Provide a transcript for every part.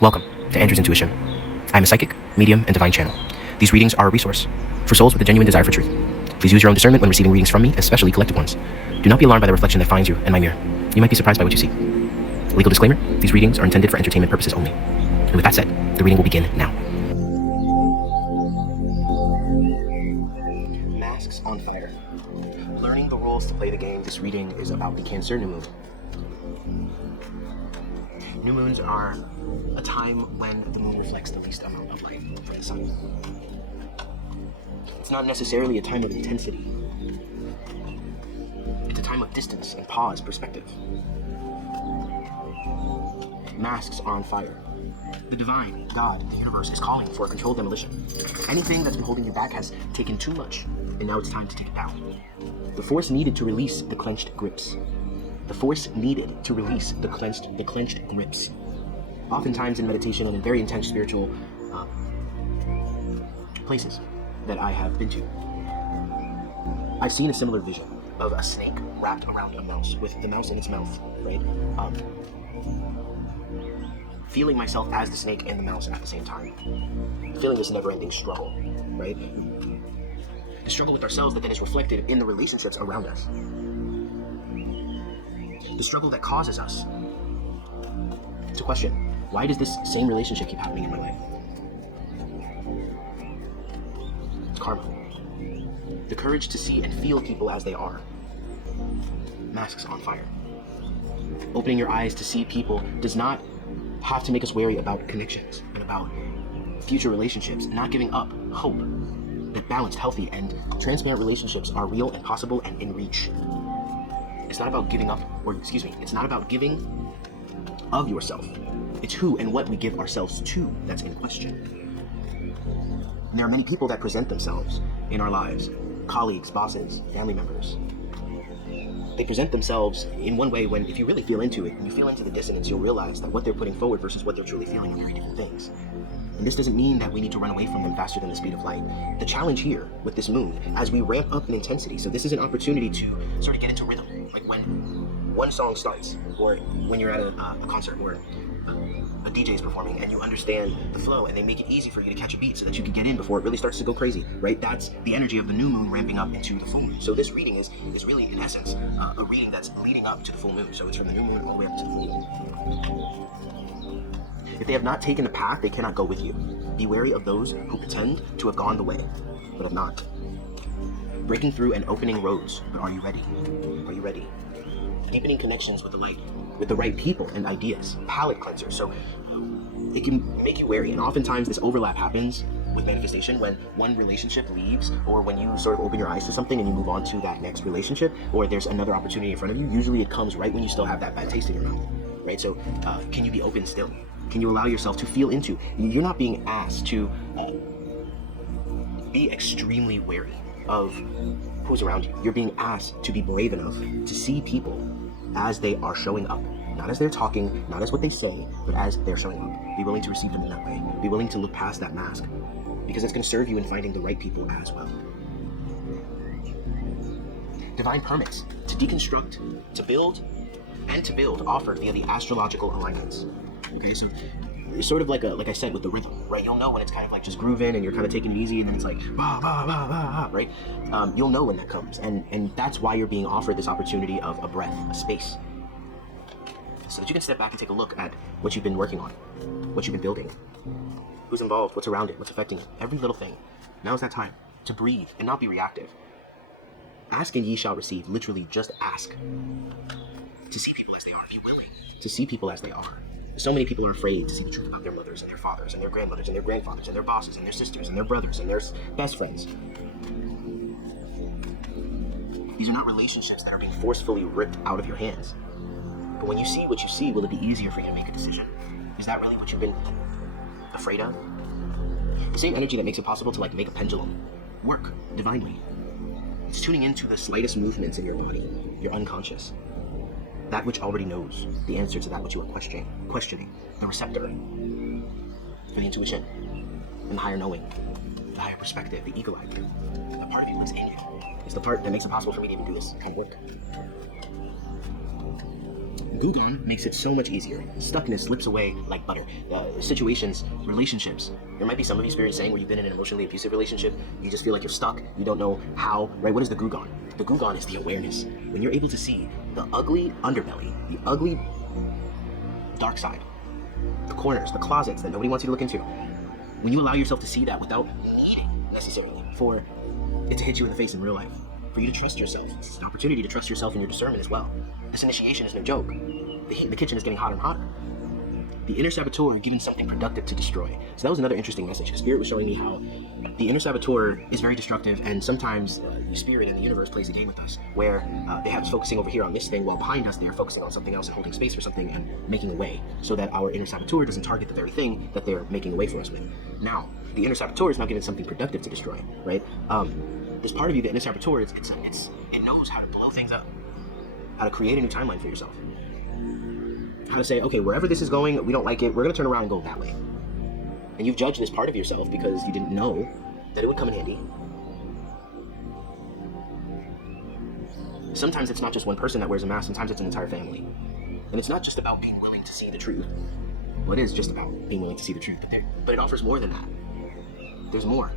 Welcome to Andrew's Intuition. I'm a psychic, medium, and divine channel. These readings are a resource for souls with a genuine desire for truth. Please use your own discernment when receiving readings from me, especially collective ones. Do not be alarmed by the reflection that finds you in my mirror. You might be surprised by what you see. Legal disclaimer, these readings are intended for entertainment purposes only. And with that said, the reading will begin now. Masks on fire. Learning the rules to play the game. This reading is about the Cancer new moon. New moons are a time when the moon reflects the least amount of light from the sun. It's not necessarily a time of intensity. It's a time of distance and pause, perspective. Masks are on fire. The divine, God, the universe is calling for a controlled demolition. Anything that's been holding you back has taken too much, and now it's time to take it down. The force needed to release the clenched grips. The force needed to release the clenched grips. Oftentimes in meditation and in very intense spiritual places that I have been to, I've seen a similar vision of a snake wrapped around a mouse with the mouse in its mouth, right? Feeling myself as the snake and the mouse at the same time. Feeling this never-ending struggle, right? The struggle with ourselves that then is reflected in the relationships around us. The struggle that causes us to question, why does this same relationship keep happening in my life? Karma. The courage to see and feel people as they are. Masks on fire. Opening your eyes to see people does not have to make us wary about connections and about future relationships. Not giving up hope that balanced, healthy, and transparent relationships are real and possible and in reach. It's not about giving up, it's not about giving of yourself. It's who and what we give ourselves to that's in question. And there are many people that present themselves in our lives, colleagues, bosses, family members. They present themselves in one way when, if you really feel into it, and you feel into the dissonance, you'll realize that what they're putting forward versus what they're truly feeling are very different things. And this doesn't mean that we need to run away from them faster than the speed of light. The challenge here with this moon, as we ramp up in intensity, so this is an opportunity to sort of get into rhythm. Like when one song starts, or when you're at a concert where a DJ is performing and you understand the flow and they make it easy for you to catch a beat so that you can get in before it really starts to go crazy, right? That's the energy of the new moon ramping up into the full moon. So this reading is really, in essence, a reading that's leading up to the full moon. So it's from the new moon all the way up to the full moon. If they have not taken the path, they cannot go with you. Be wary of those who pretend to have gone the way, but have not. Breaking through and opening roads, but are you ready? Are you ready? Deepening connections with the light, with the right people and ideas. Palate cleanser, so it can make you wary. And oftentimes this overlap happens with manifestation when one relationship leaves, or when you sort of open your eyes to something and you move on to that next relationship, or there's another opportunity in front of you. Usually it comes right when you still have that bad taste in your mouth, right? So can you be open still? Can you allow yourself to feel into? You're not being asked to be extremely wary of who's around you. You're being asked to be brave enough to see people as they are showing up. Not as they're talking, not as what they say, but as they're showing up. Be willing to receive them in that way. Be willing to look past that mask, because it's going to serve you in finding the right people as well. Divine permits to deconstruct, to build, and to build offered via the astrological alignments. Okay, so it's sort of like I said, with the rhythm, right? You'll know when it's kind of like just grooving and you're kind of taking it easy, and then it's like bah, bah, bah, bah, bah, right? You'll know when that comes, and that's why you're being offered this opportunity of a breath, a space, so that you can step back and take a look at what you've been working on, what you've been building, who's involved, what's around it, what's affecting it, every little thing. Now is that time to breathe and not be reactive. Ask and ye shall receive. Literally, just ask. To see people as they are. Be willing to see people as they are. So many people are afraid to see the truth about their mothers and their fathers and their grandmothers and their grandfathers and their bosses and their sisters and their brothers and their best friends. These are not relationships that are being forcefully ripped out of your hands. But when you see what you see, will it be easier for you to make a decision? Is that really what you've been afraid of? The same energy that makes it possible to make a pendulum work divinely. It's tuning into the slightest movements in your body, your unconscious. That which already knows the answer to that which you are questioning, the receptor for the intuition and the higher knowing, the higher perspective, the eagle eye, the part of you that's in you. It's the part that makes it possible for me to even do this kind of work. Gugon makes it so much easier. Stuckness slips away like butter. Situations, relationships. There might be some of you spirits saying where you've been in an emotionally abusive relationship, you just feel like you're stuck. You don't know how, right? What is the Gugon? The Gugon is the awareness. When you're able to see the ugly underbelly, the ugly dark side, the corners, the closets that nobody wants you to look into. When you allow yourself to see that without needing necessarily for it to hit you in the face in real life, for you to trust yourself. It's an opportunity to trust yourself in your discernment as well. This initiation is no joke. The kitchen is getting hotter and hotter. The inner saboteur given something productive to destroy. So that was another interesting message. Spirit was showing me how the inner saboteur is very destructive, and sometimes Spirit and the universe plays a game with us where they have us focusing over here on this thing while behind us they are focusing on something else and holding space for something and making a way so that our inner saboteur doesn't target the very thing that they're making a way for us with. Now, the inner saboteur is now given something productive to destroy, right? This part of you, the inner saboteur, it knows how to blow things up, how to create a new timeline for yourself, how to say, okay, wherever this is going, we don't like it, we're going to turn around and go that way. And you've judged this part of yourself because you didn't know that it would come in handy. Sometimes it's not just one person that wears a mask, sometimes it's an entire family. And it's not just about being willing to see the truth. Well, it is just about being willing to see the truth, but it offers more than that. There's more.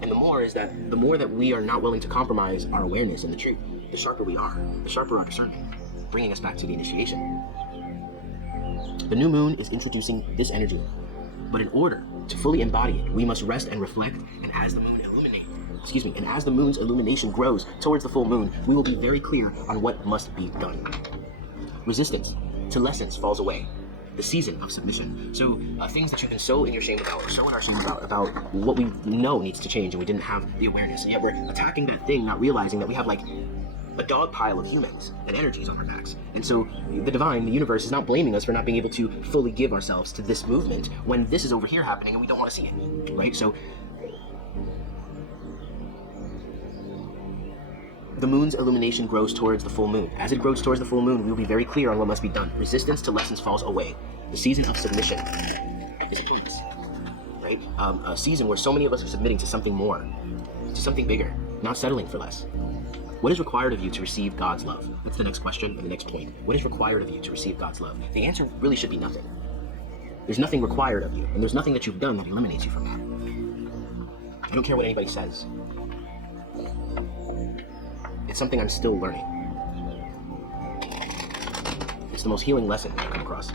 And the more is that the more that we are not willing to compromise our awareness and the truth, the sharper we are, the sharper our discernment, bringing us back to the initiation. The new moon is introducing this energy, but in order to fully embody it, we must rest and reflect, and as the moon's illumination grows towards the full moon, we will be very clear on what must be done. Resistance to lessons falls away. The season of submission. So things that you've been so in your shame about, or so in our shame about what we know needs to change, and we didn't have the awareness, and yet we're attacking that thing, not realizing that we have like a dog pile of humans and energies on our backs. And so the divine, the universe, is not blaming us for not being able to fully give ourselves to this movement when this is over here happening and we don't want to see it, right? So the moon's illumination grows towards the full moon. As it grows towards the full moon, we will be very clear on what must be done. Resistance to lessons falls away. The season of submission is upon us, right? A season where so many of us are submitting to something more, to something bigger, not settling for less. What is required of you to receive God's love? That's the next question and the next point. What is required of you to receive God's love? The answer really should be nothing. There's nothing required of you, and there's nothing that you've done that eliminates you from that. I don't care what anybody says. It's something I'm still learning. It's the most healing lesson I've come across.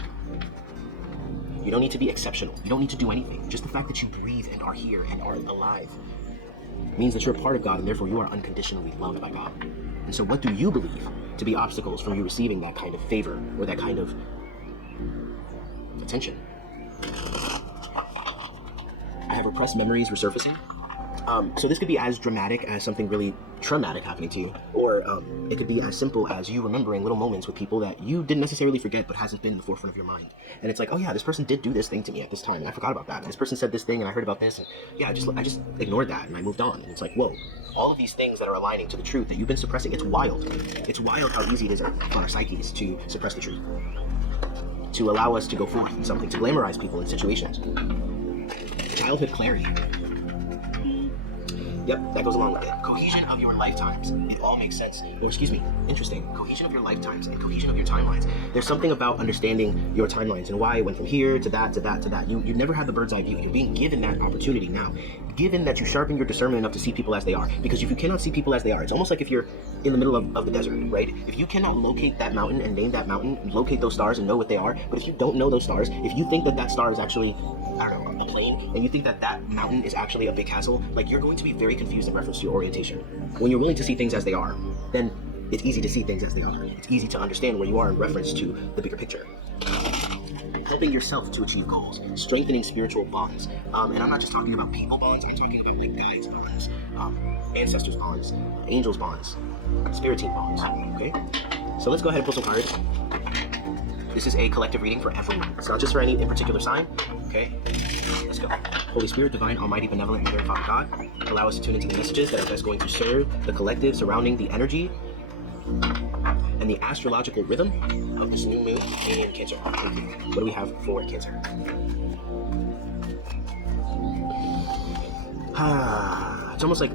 You don't need to be exceptional. You don't need to do anything. Just the fact that you breathe and are here and are alive means that you're a part of God, and therefore you are unconditionally loved by God. And so what do you believe to be obstacles from you receiving that kind of favor or that kind of attention? I have repressed memories resurfacing. So this could be as dramatic as something really traumatic happening to you, or it could be as simple as you remembering little moments with people that you didn't necessarily forget but hasn't been in the forefront of your mind. And it's like, oh yeah, this person did do this thing to me at this time and I forgot about that. And this person said this thing and I heard about this, and yeah, I just ignored that and I moved on. And it's like, whoa, all of these things that are aligning to the truth that you've been suppressing. It's wild. It's wild how easy it is on our psyches to suppress the truth, to allow us to go forth in something, to glamorize people in situations. Childhood clarity. Yep, that goes along with it. Cohesion of your lifetimes. It all makes sense. Or excuse me, interesting. Cohesion of your lifetimes and cohesion of your timelines. There's something about understanding your timelines and why it went from here to that, to that, to that. You never had the bird's eye view. You're being given that opportunity now. Given that you sharpen your discernment enough to see people as they are. Because if you cannot see people as they are, it's almost like if you're in the middle of the desert, right? If you cannot locate that mountain and name that mountain, locate those stars and know what they are, but if you don't know those stars, if you think that that star is actually, I don't know, a plane, and you think that that mountain is actually a big castle, like you're going to be very confused in reference to your orientation. When you're willing to see things as they are, then it's easy to see things as they are. It's easy to understand where you are in reference to the bigger picture. Helping yourself to achieve goals, strengthening spiritual bonds. And I'm not just talking about people bonds, I'm talking about like guides bonds, ancestors bonds, angels bonds, spirit team bonds, okay? So let's go ahead and pull some cards. This is a collective reading for everyone. It's not just for any in particular sign, okay? Let's go. Holy Spirit, divine, almighty, benevolent, and Father God, allow us to tune into the messages that are best going to serve the collective surrounding the energy and the astrological rhythm of this new moon in Cancer. What do we have for Cancer? It's almost like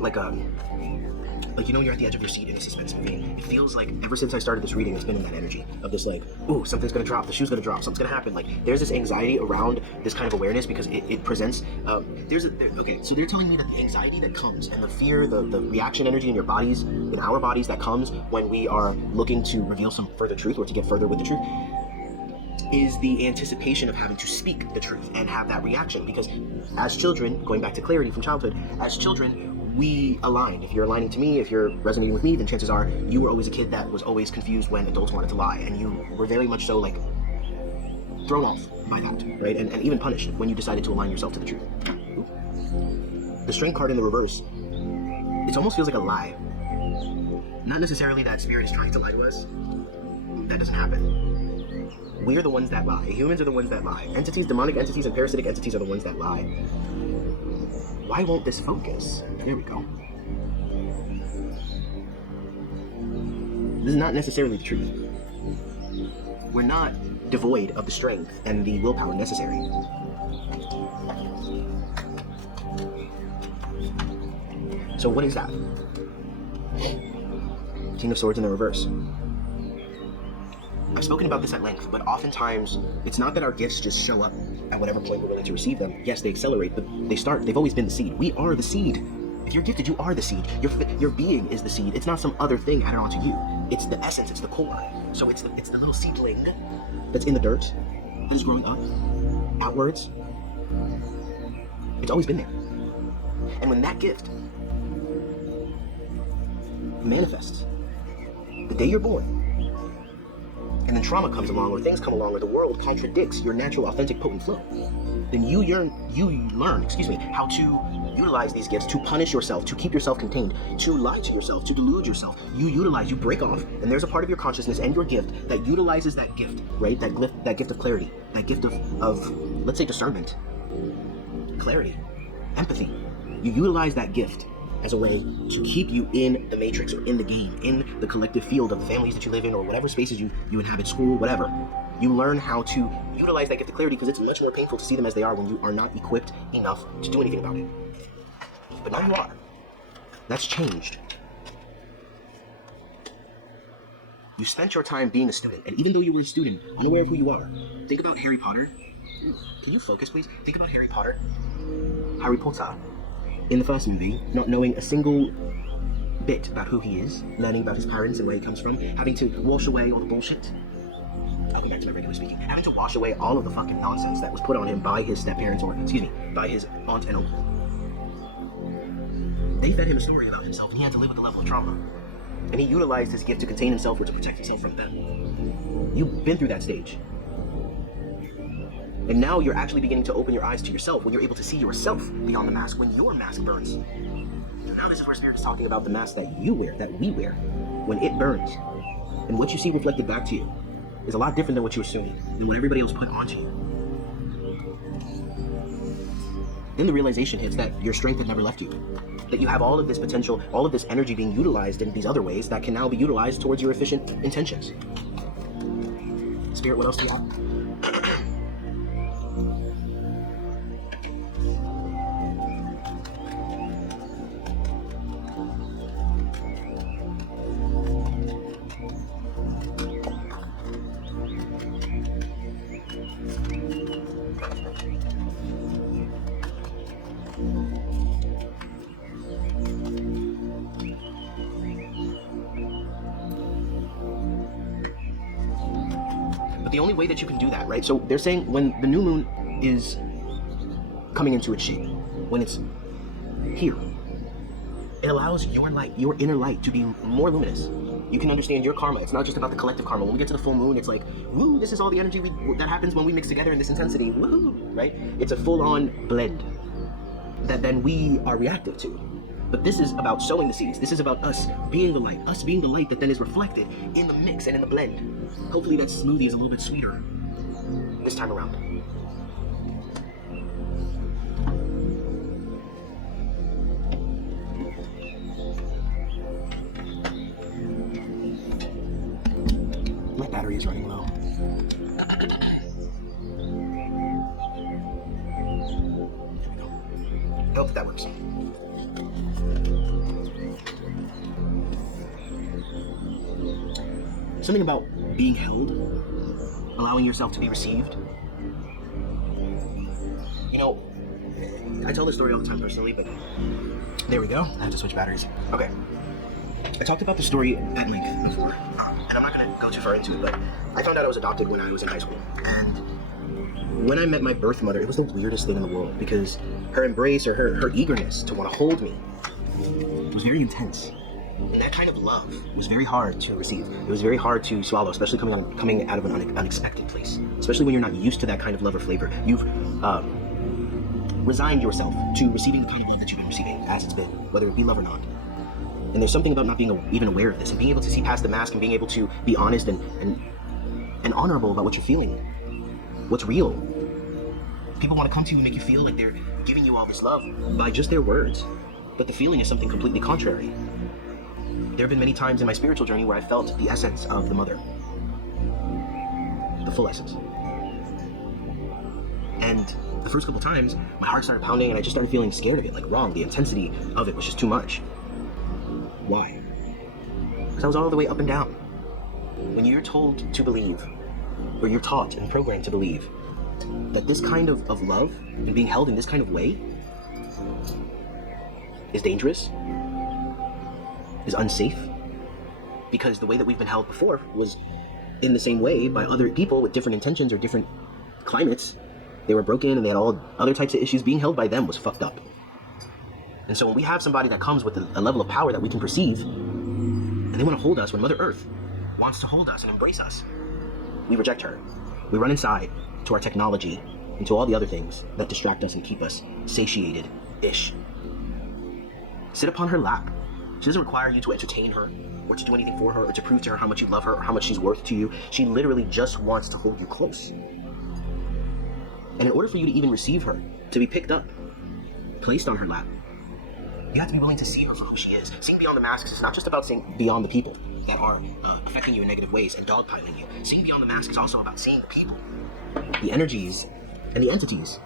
like, you know, you're at the edge of your seat in a suspense movie. It feels like ever since I started this reading, it's been in that energy of this, like, ooh, something's gonna drop, the shoe's gonna drop, something's gonna happen. Like, there's this anxiety around this kind of awareness because it presents, okay, so they're telling me that the anxiety that comes and the fear, the reaction energy in your bodies, in our bodies, that comes when we are looking to reveal some further truth or to get further with the truth, is the anticipation of having to speak the truth and have that reaction. Because as children, going back to clarity from childhood, as children, we aligned. If you're aligning to me, if you're resonating with me, then chances are you were always a kid that was always confused when adults wanted to lie, and you were very much so, like, thrown off by that, right? And even punished when you decided to align yourself to the truth. The Strength card in the reverse, it almost feels like a lie. Not necessarily that spirit is trying to lie to us. That doesn't happen. We're the ones that lie. Humans are the ones that lie. Entities, demonic entities, and parasitic entities are the ones that lie. Why won't this focus? There we go. This is not necessarily the truth. We're not devoid of the strength and the willpower necessary. So what is that? King of Swords in the reverse. I've spoken about this at length, but oftentimes it's not that our gifts just show up at whatever point we're willing to receive them. Yes, they accelerate, but they've always been the seed. We are the seed. If you're gifted, you are the seed. Your being is the seed. It's not some other thing added onto you. It's the essence, it's the core. So it's the little seedling that's in the dirt, that is growing up, outwards. It's always been there. And when that gift manifests, the day you're born, and then trauma comes along, or things come along, or the world contradicts your natural, authentic, potent flow, then you learn how to utilize these gifts to punish yourself, to keep yourself contained, to lie to yourself, to delude yourself. You break off, and there's a part of your consciousness and your gift that utilizes that gift, right? That gift of clarity, that gift of let's say, discernment, clarity, empathy. You utilize that gift as a way to keep you in the matrix, or in the game, in the collective field of the families that you live in, or whatever spaces you inhabit, school, whatever. You learn how to utilize that gift of clarity, because it's much more painful to see them as they are when you are not equipped enough to do anything about it. But now you are. That's changed. You spent your time being a student, and even though you were a student, unaware of who you are, think about Harry Potter. Can you focus, please? Think about Harry Potter. Harry Potter. In the first movie, not knowing a single bit about who he is, learning about his parents and where he comes from, having to wash away all the bullshit. I'll come back to my regular speaking. Having to wash away all of the fucking nonsense that was put on him by his step-parents, or, by his aunt and uncle. They fed him a story about himself, and he had to live with the level of trauma. And he utilized his gift to contain himself or to protect himself from them. You've been through that stage. And now you're actually beginning to open your eyes to yourself when you're able to see yourself beyond the mask, when your mask burns. Now this is where Spirit is talking about the mask that you wear, that we wear, when it burns. And what you see reflected back to you is a lot different than what you're assuming, than what everybody else put onto you. Then the realization hits that your strength had never left you. That you have all of this potential, all of this energy being utilized in these other ways that can now be utilized towards your efficient intentions. Spirit, what else do you have? But the only way that you can do that, right? So they're saying when the new moon is coming into its shape, when it's here, it allows your light, your inner light, to be more luminous. You can understand your karma. It's not just about the collective karma. When we get to the full moon, it's like, woo, this is all the energy that happens when we mix together in this intensity, woo, right? It's a full-on blend that then we are reactive to. But this is about sowing the seeds. This is about us being the light that then is reflected in the mix and in the blend. Hopefully that smoothie is a little bit sweeter this time around. My battery is running low. I hope that works. something about being held, allowing yourself to be received. You know, I tell this story all the time personally, but there we go. I have to switch batteries. Okay. I talked about the story at length before, and I'm not going to go too far into it, but I found out I was adopted when I was in high school. And when I met my birth mother, it was the weirdest thing in the world, because her embrace, or her eagerness to want to hold me, was very intense. And that kind of love was very hard to receive. It was very hard to swallow, especially coming out of an unexpected place. Especially when you're not used to that kind of love or flavor. You've resigned yourself to receiving the kind of love that you've been receiving as it's been, whether it be love or not. And there's something about not being even aware of this, and being able to see past the mask, and being able to be honest and honorable about what you're feeling, what's real. People want to come to you and make you feel like they're giving you all this love by just their words, but the feeling is something completely contrary. There have been many times in my spiritual journey where I felt the essence of the mother, the full essence. And the first couple times, my heart started pounding, and I just started feeling scared of it, like wrong. The intensity of it was just too much. Why? Because I was all the way up and down. When you're told to believe, or you're taught and programmed to believe, that this kind of love and being held in this kind of way is dangerous, is unsafe, because the way that we've been held before was in the same way by other people with different intentions or different climates. They were broken and they had all other types of issues. Being held by them was fucked up. And so when we have somebody that comes with a level of power that we can perceive, and they want to hold us, when Mother Earth wants to hold us and embrace us, we reject her. We run inside to our technology and to all the other things that distract us and keep us satiated-ish. Sit upon her lap. She doesn't require you to entertain her, or to do anything for her, or to prove to her how much you love her, or how much she's worth to you. She literally just wants to hold you close. And in order for you to even receive her, to be picked up, placed on her lap, you have to be willing to see her for who she is. Seeing beyond the masks is not just about seeing beyond the people that are affecting you in negative ways and dogpiling you. Seeing beyond the mask is also about seeing the people, the energies, and the entities,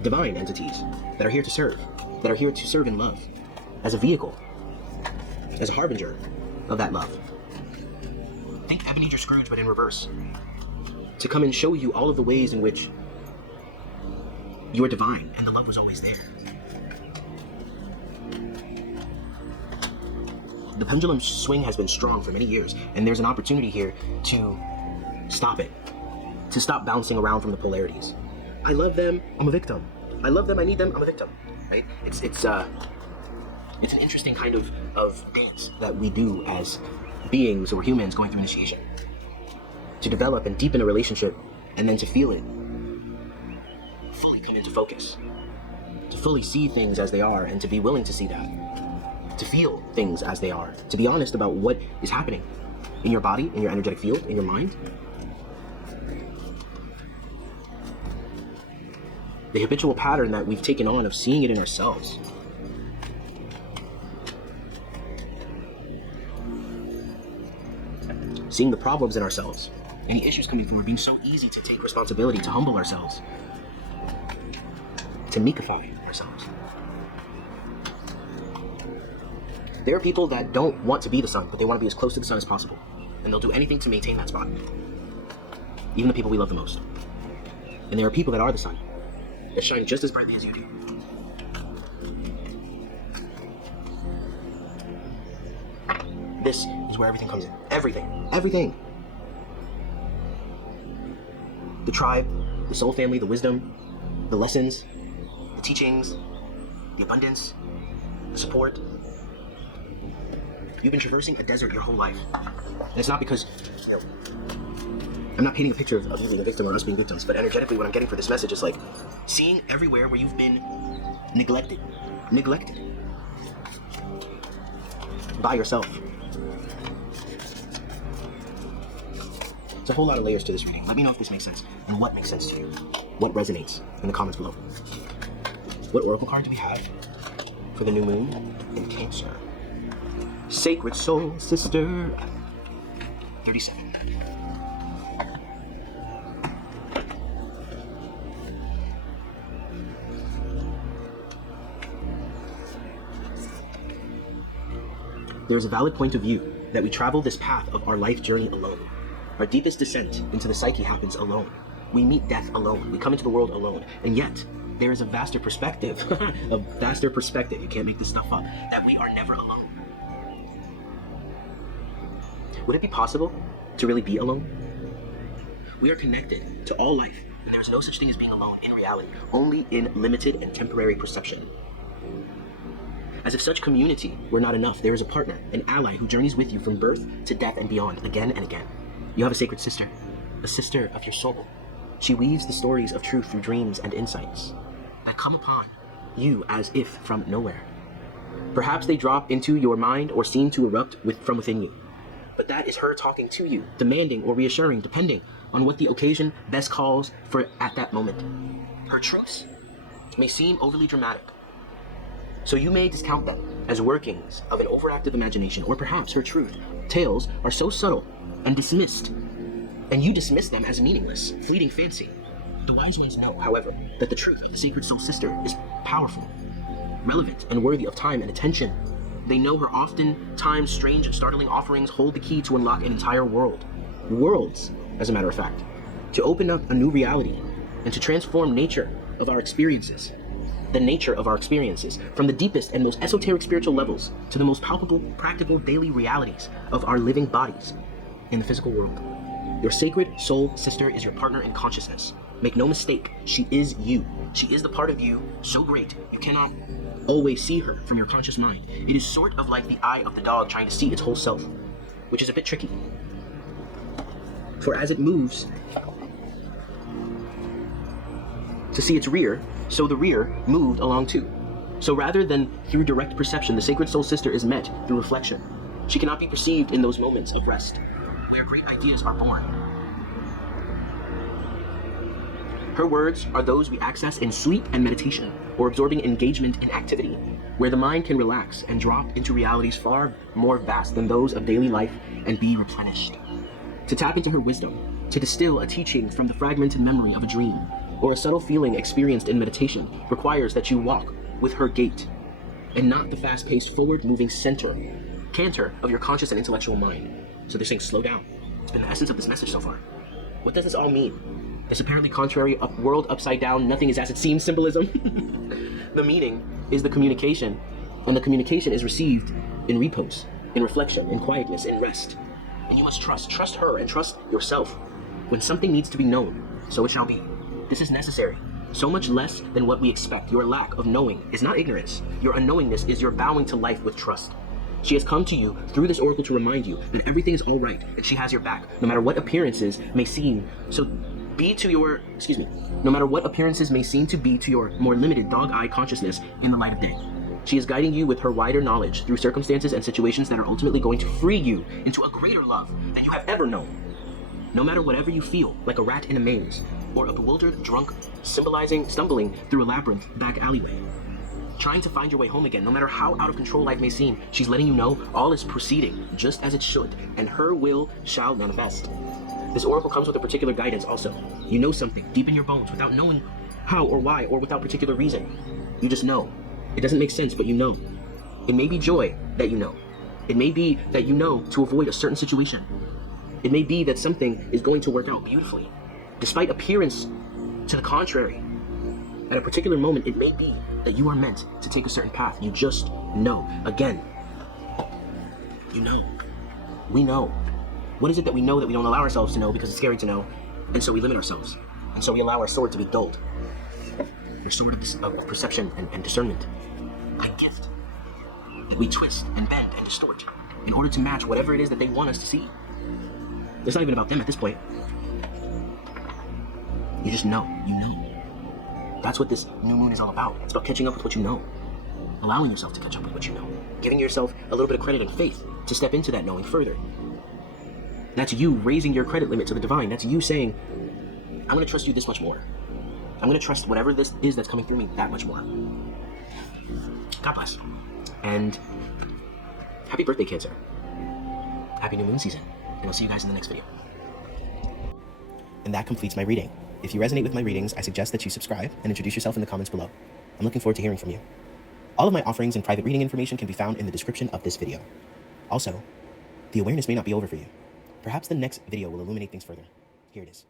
divine entities, that are here to serve, in love, as a vehicle, as a harbinger of that love. Think Ebenezer Scrooge, but in reverse. To come and show you all of the ways in which you are divine, and the love was always there. The pendulum swing has been strong for many years, and there's an opportunity here to stop it, to stop bouncing around from the polarities. I love them, I'm a victim. I love them, I need them, I'm a victim. Right? It's an interesting kind of dance that we do as beings or humans going through initiation. To develop and deepen a relationship, and then to feel it fully come into focus. To fully see things as they are, and to be willing to see that. To feel things as they are. To be honest about what is happening in your body, in your energetic field, in your mind. The habitual pattern that we've taken on of seeing it in ourselves. Seeing the problems in ourselves. Any issues coming from are being so easy to take responsibility, to humble ourselves, to meekify ourselves. There are people that don't want to be the sun, but they want to be as close to the sun as possible. And they'll do anything to maintain that spot. Even the people we love the most. And there are people that are the sun, that shine just as brightly as you do. This is where everything comes in. Everything. Everything. The tribe, the soul family, the wisdom, the lessons, the teachings, the abundance, the support. You've been traversing a desert your whole life. And it's not because, I'm not painting a picture of you being a victim or us being victims, but energetically what I'm getting for this message is like seeing everywhere where you've been neglected by yourself. There's a whole lot of layers to this reading. Let me know if this makes sense and what makes sense to you. What resonates in the comments below. What oracle card do we have for the new moon in Cancer? Sacred Soul Sister. 37. There's a valid point of view that we travel this path of our life journey alone. Our deepest descent into the psyche happens alone. We meet death alone. We come into the world alone. And yet, there is a vaster perspective, you can't make this stuff up, that we are never alone. Would it be possible to really be alone? We are connected to all life, and there is no such thing as being alone in reality, only in limited and temporary perception. As if such community were not enough, there is a partner, an ally who journeys with you from birth to death and beyond, again and again. You have a sacred sister, a sister of your soul. She weaves the stories of truth through dreams and insights that come upon you as if from nowhere. Perhaps they drop into your mind or seem to erupt from within you. But that is her talking to you, demanding or reassuring, depending on what the occasion best calls for at that moment. Her truths may seem overly dramatic, so you may discount them as workings of an overactive imagination, or perhaps her truth tales are so subtle and dismissed, and you dismiss them as meaningless, fleeting fancy. The wise ones know, however, that the truth of the sacred soul sister is powerful, relevant, and worthy of time and attention. They know her oftentimes strange and startling offerings hold the key to unlock an entire world. Worlds, as a matter of fact. To open up a new reality and to transform nature of our experiences. The nature of our experiences, from the deepest and most esoteric spiritual levels to the most palpable, practical daily realities of our living bodies in the physical world. Your sacred soul sister is your partner in consciousness. Make no mistake, she is you. She is the part of you so great you cannot always see her from your conscious mind. It is sort of like the eye of the dog trying to see its whole self, which is a bit tricky. For as it moves to see its rear, so the rear moved along too. So rather than through direct perception, the sacred soul sister is met through reflection. She cannot be perceived in those moments of rest, where great ideas are born. Her words are those we access in sleep and meditation, or absorbing engagement in activity, where the mind can relax and drop into realities far more vast than those of daily life and be replenished. To tap into her wisdom, to distill a teaching from the fragmented memory of a dream, or a subtle feeling experienced in meditation, requires that you walk with her gait, and not the fast-paced, forward-moving canter of your conscious and intellectual mind. So they're saying, slow down. It's been the essence of this message so far. What does this all mean? This apparently contrary world upside down, nothing is as it seems symbolism. The meaning is the communication, and the communication is received in repose, in reflection, in quietness, in rest. And you must trust her and trust yourself. When something needs to be known, so it shall be. This is necessary, so much less than what we expect. Your lack of knowing is not ignorance. Your unknowingness is your bowing to life with trust. She has come to you through this oracle to remind you that everything is all right, that she has your back, no matter what appearances may seem no matter what appearances may seem to be to your more limited dog-eye consciousness in the light of day. She is guiding you with her wider knowledge through circumstances and situations that are ultimately going to free you into a greater love than you have ever known. No matter whatever you feel, like a rat in a maze, or a bewildered drunk stumbling through a labyrinth back alleyway, trying to find your way home again, no matter how out of control life may seem, she's letting you know all is proceeding just as it should, and her will shall manifest. This oracle comes with a particular guidance also. You know something deep in your bones without knowing how or why or without particular reason. You just know. It doesn't make sense, but you know. It may be joy that you know. It may be that you know to avoid a certain situation. It may be that something is going to work out beautifully. Despite appearance to the contrary, at a particular moment, it may be that you are meant to take a certain path. You just know. Again, you know. We know. What is it that we know that we don't allow ourselves to know because it's scary to know, and so we limit ourselves, and so we allow our sword to be dulled. Your sword of perception and discernment, a gift that we twist and bend and distort in order to match whatever it is that they want us to see. It's not even about them at this point. You just know. You know. That's what this new moon is all about. It's about catching up with what you know, allowing yourself to catch up with what you know, giving yourself a little bit of credit and faith to step into that knowing further. That's you raising your credit limit to the divine. That's you saying, I'm going to trust you this much more. I'm going to trust whatever this is that's coming through me that much more. God bless. And happy birthday, Cancer. Happy new moon season. And I'll see you guys in the next video. And that completes my reading. If you resonate with my readings, I suggest that you subscribe and introduce yourself in the comments below. I'm looking forward to hearing from you. All of my offerings and private reading information can be found in the description of this video. Also, The awareness may not be over for you. Perhaps the next video will illuminate things further. Here it is.